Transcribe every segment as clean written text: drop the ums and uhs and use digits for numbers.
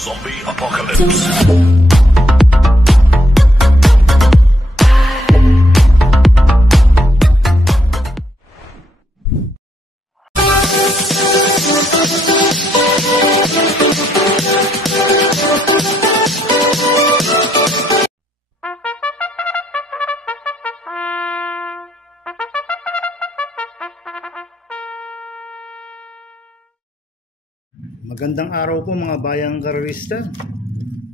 Zombie Apocalypse. Magandang araw po mga bayang karerista.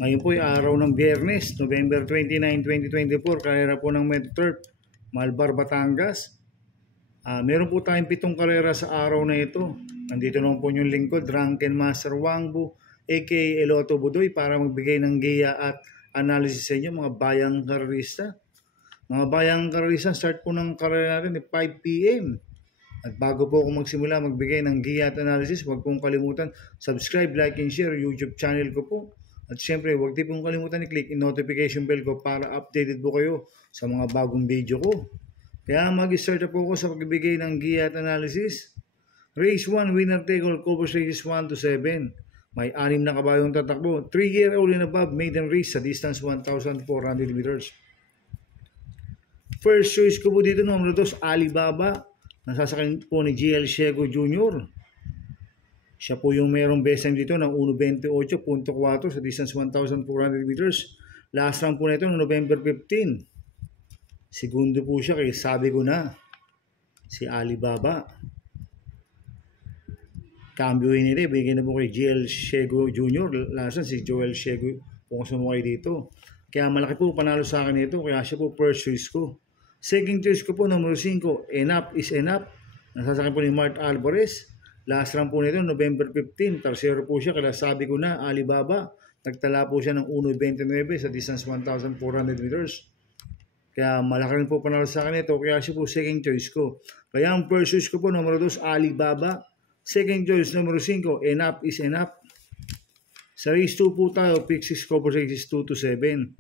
Ngayon po ay araw ng Biyernes, November 29, 2024, karera po ng Medturf, Malbar, Batangas. Meron po tayong 7 karera sa araw na ito. Nandito naman po yung lingkod, Drunken Master Wangbu, aka Eloto Budoy, para magbigay ng giya at analysis sa inyo mga bayang karerista. Mga bayang karerista, start po ng karera natin at 5 PM. At bago po ako magsimula magbigay ng giya at analysis, huwag pong kalimutan subscribe, like, and share YouTube channel ko po. At syempre, huwag din pong kalimutan i-click yung notification bell ko para updated po kayo sa mga bagong video ko. Kaya mag-start na po ako sa pagbibigay ng giya at analysis. Race 1, winner take all, covers races 1 to 7. May 6 na kabayong tatakbo. 3-year-old and above, maiden race sa distance 1,400 meters. First choice ko po dito, numero 2, Alibaba. Nasasakyan po ni GL Shego Jr. Siya po yung merong best time dito ng 1.28.4 sa distance 1,400 meters. Last round po nito noong November 15. Segundo po siya kay sabi ko na si Alibaba. Cambio nila, bigyan na po kay GL Shego Jr. Last round si Joel Shego po sumukay dito. Kaya malaki po panalo sa akin ito, kaya siya po first choice ko. Second choice ko po, numero 5, Enough is Enough. Nasasakyan po ni Mart Alvarez. Last round po nito, November 15. Tarsero po siya, kaya sabi ko na, Alibaba. Nagtala po siya ng 1.29 sa distance 1,400 meters. Kaya malaki rin po panalo sa akin ito, kaya siya po second choice ko. Kaya ang first choice ko po, numero 2, Alibaba. Second choice, numero 5, Enough is Enough. Sa race 2 po tayo, pick 6 cover races 2 to 7.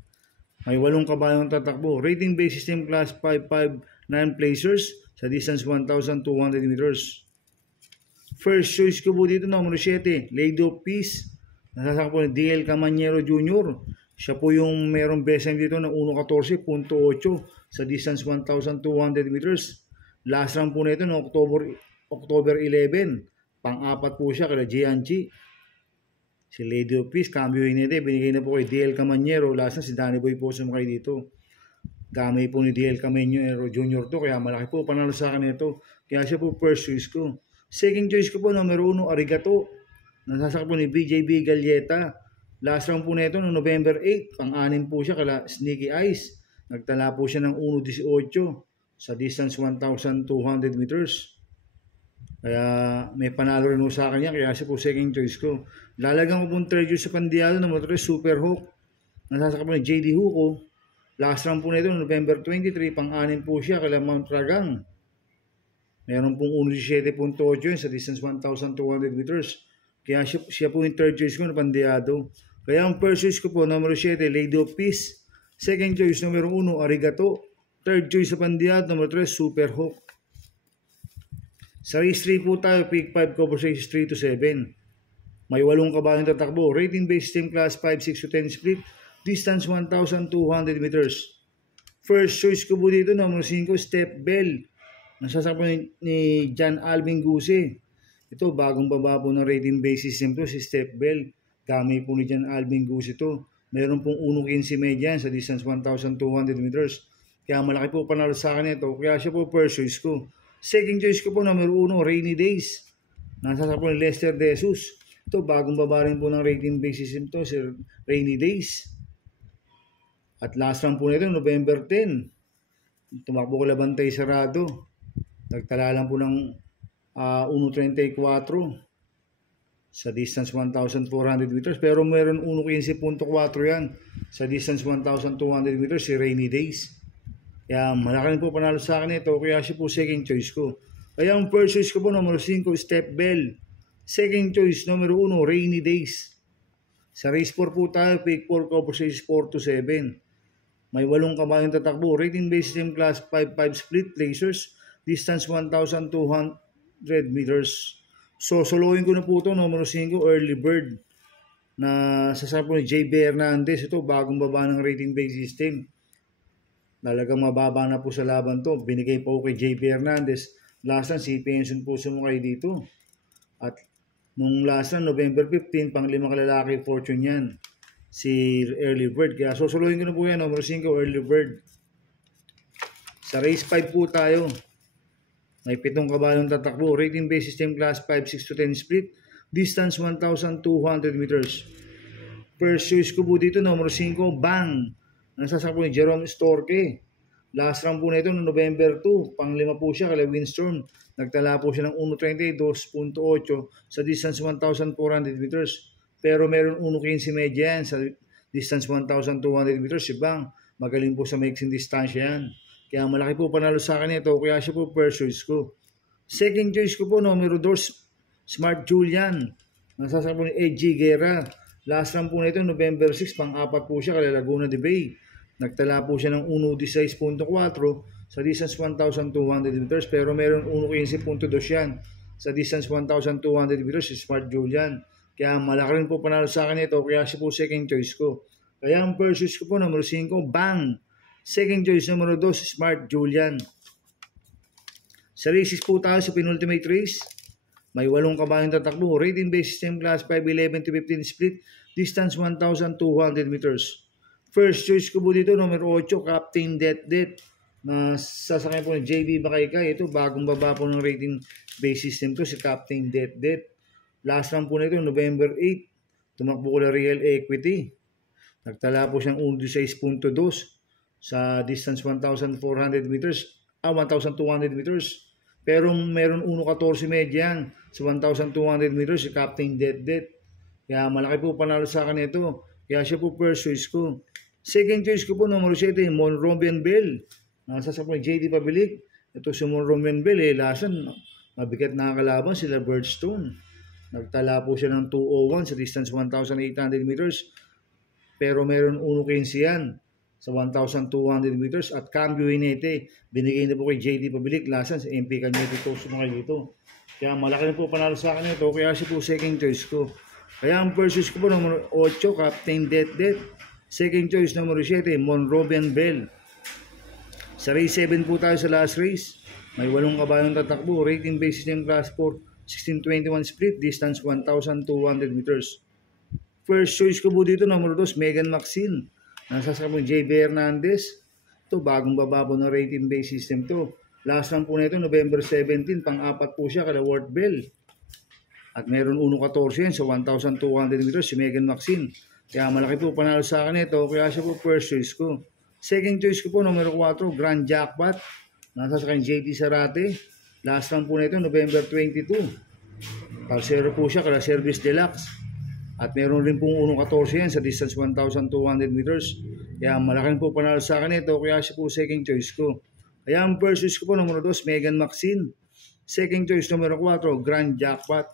May 8 kabayong tatakbo. Rating base system class 559 placers sa distance 1,200 meters. First choice ko po dito, numero 7, Lady of Peace. Nasasakyan po ni DL Camanyero Jr. Siya po yung merong best time dito ng 1.14.8 sa distance 1,200 meters. Last round po nito no October 11. Pang-apat po siya kay Gianchi. Si Lady of Peace, cambio nito, binigay na po kay DL Camanyero. Last na si Danny Boy po sumakay dito. Gamay po ni DL Camanyero Jr. to, kaya malaki po panalo sa akin ito. Kaya siya po first choice ko. Second choice ko po, numero 1, Arigato. Nasasakyan po ni BJB Galleta. Last round po nito no November 8. Pang-anim po siya kala Sneaky Eyes. Nagtala po siya ng 1.18 sa distance 1,200 meters. Kaya may panalo rin sa akin yan, kaya siya po second choice ko. Lalagyan ko pong third choice sa Pandialo, numero 3, Super Hawk. Nasasakyan po ni JD Huko. Last round po nito, November 23, pang-anim po siya kala Mount Ragang. Meron pong 1.17.8 sa distance 1,200 meters. Kaya siya po yung third choice ko na Pandiado. Kaya ang first choice ko po, numero 7, Lady of Peace. Second choice, numero 1, Arigato. Third choice sa Pandiado, numero 3, Super Hawk. Sa race 3 po tayo, pick 5 cover races 3 to 7. May 8 kabayong tatakbo. Rating based team class 5, 6 to 10 split. Distance 1,200 meters. First choice ko po dito, number 5, Step Bell. Nasasakyan ni John Alvin Guse. Ito, bagong baba po ng rating based system to, si Step Bell. Gamay po ni John Alvin Guse ito. Meron pong 1.15 median sa distance 1,200 meters. Kaya malaki po panalo sa akin ito. Kaya siya po first choice ko. Second choice ko po, number 1, Rainy Days. Nasasakyan po ni Lester De Jesus. Ito, bagong baba rin po ng rating base system to, si Rainy Days. At last round po nito, November 10. Tumakbo ko Labantay Sarado. Nagtala lang po ng 1.34 sa distance 1,400 meters. Pero meron 1.15.4 yan sa distance 1,200 meters, si Rainy Days. Kaya malaki rin po panalo sa akin ito, kaya siya po second choice ko. Kaya ang first choice ko po, numero 5, Step Bell. Second choice, numero 1, Rainy Days. Sa race 4 po tayo, pick 4 cover races 4 to 7. May 8 kabayong tatakbo. Rating based system class 5-5 split racers. Distance 1,200 meters. So, soloin ko na po ito, numero 5, Early Bird. na sasakyan po ni JB Hernandez. Ito, bagong baba ng rating base system. Talagang mababa na po sa laban to. Binigay po kay JB Hernandez. Last run, si Pension po sumukay dito. At nung last run, November 15, pang 5 kalalaki fortune yan. Si Early Bird. Kaya susuluhin ko na po yan. Number 5, Early Bird. Sa race 5 po tayo. May 7 kabalong tatakbo. Rating base system class 5, 6 to 10 split. Distance 1,200 meters. First choice ko po dito, number 5, Bang. Nasasakbo ni Jerome Storke. Last round po na ito, no November 2. Pang-5 po siya, kala Windstorm. Nagtala po siya ng 1.32.8 sa distance 1,400 meters. Pero meron 1.15 medya yan sa distance 1,200 meters. Si Bang, magaling po sa mixing distansya yan. Kaya malaki po panalo sa akin ito, kaya siya po first choice ko. Second choice ko po, numero 2, Smart Julian. Nasasakbo ni AG Guerra. Last round po na ito, November 6, pang-4 po siya, kala Laguna de Bay. Nagtala po siya ng 1.16.4 sa distance 1,200 meters, pero meron 1.15.2 yan sa distance 1,200 meters si Smart Julian. Kaya malaki rin po panalo sa akin ito, kaya siya po second choice ko. Kaya ang first choice ko po, numero 5, Bang. Second choice, numero 2, Smart Julian. Sa races po tayo sa penultimate race. May 8 kabayong tatakbo. Rating base system class 5, 11 to 15 split. Distance 1,200 meters. First choice ko po dito, numero 8, Captain Det na sasakyan po ng JB Bakaykay. Ito, bagong baba po ng rating base system to, si Captain Det. Last round po na ito, November 8. Tumakbo ko na Real Equity. Nagtala po siyang 1.16.2 sa distance 1,400 meters, 1,200 meters. Pero meron 1.14 medya yan sa 1,200 meters si Captain Det. Kaya malaki po panalo sa akin ito. Kaya siya po first choice ko. Second choice ko po, numero 7, Monrovian Bell. Nasasakbo ni JD Pabilik. Ito si Monrovian Bell, lasan, mabigat na kalaban sila Birdstone. Nagtala po siya ng 2.01 sa distance 1,800 meters. Pero meron 1.15 yan sa 1,200 meters at Cambio Hinete, binigay na po kay JD Pabilik, lasan sa MP Cañete to sumakay dito. Kaya malaki na po panalo sa akin ito, kaya siya po second choice ko. Kaya ang first choice ko po, numero 8, Captain Det. Second choice, numero 7, Monrovian Bell. Sa race 7 po tayo sa last race. May 8 kabayong tatakbo, rating base system class 4, 16-21 split, distance 1,200 meters. First choice ko po dito, numero 2, Megan Maxine. Nasasakbo ni JB Hernandez. Ito, bagong baba po ng rating base system to. Last round po na ito, November 17, pang-4 po siya, kala Ward Bell. At meron 1.14 sa 1,200 meters si Megan Maxine. Kaya malaki po panalo sa akin ito, kaya siya po first choice ko. Second choice ko po, numero 4, Grand Jackpot. Nasasakbo ni JT Sarate. Last round po na ito, November 22. Parsero po siya, kala Service Deluxe. At meron rin pong 1.14 yan sa distance 1,200 meters. Kaya malaki po panalo sa akin ito, kaya siya po second choice ko. Kaya ang first choice ko po, numero 2, Megan Maxine. Second choice, numero 4, Grand Jackpot.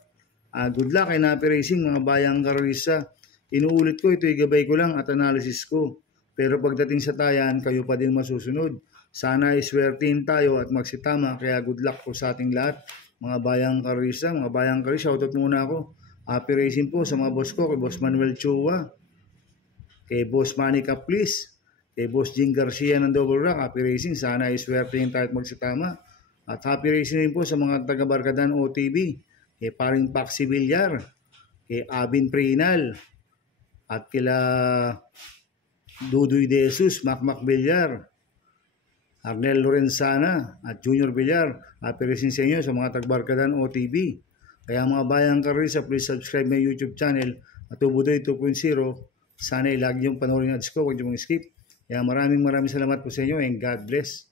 Good luck kay Napi Racing, mga bayang karisa. Inuulit ko, ito igabay ko lang at analysis ko. Pero pagdating sa tayan, kayo pa din masusunod. Sana iswertin tayo at magsitama. Kaya good luck po sa ating lahat. Mga bayang karisa, shoutout muna ako. Happy Racing po sa mga boss ko, kay Boss Manuel Chua, kay Boss Manny Caplis, kay Boss Jing Garcia ng Double Rock. Happy Racing, sana iswertein tayo at magsitama. At happy racing rin po sa mga taga-Barkadan OTV, kay Paring Paxi Villar, kay Abin Prinal, at kila Dudoy De Jesus, Macmac Villar, Arnel Lorenzana, at Junior Villar. Happy racing sa inyo sa mga taga-Barkadan OTV. Kaya mga bayang karisa, please subscribe my YouTube channel at Tubudoy 2.0. Sana lagi yung panoorin ads ko, huwag yung skip. Kaya maraming salamat po sa inyo and God bless.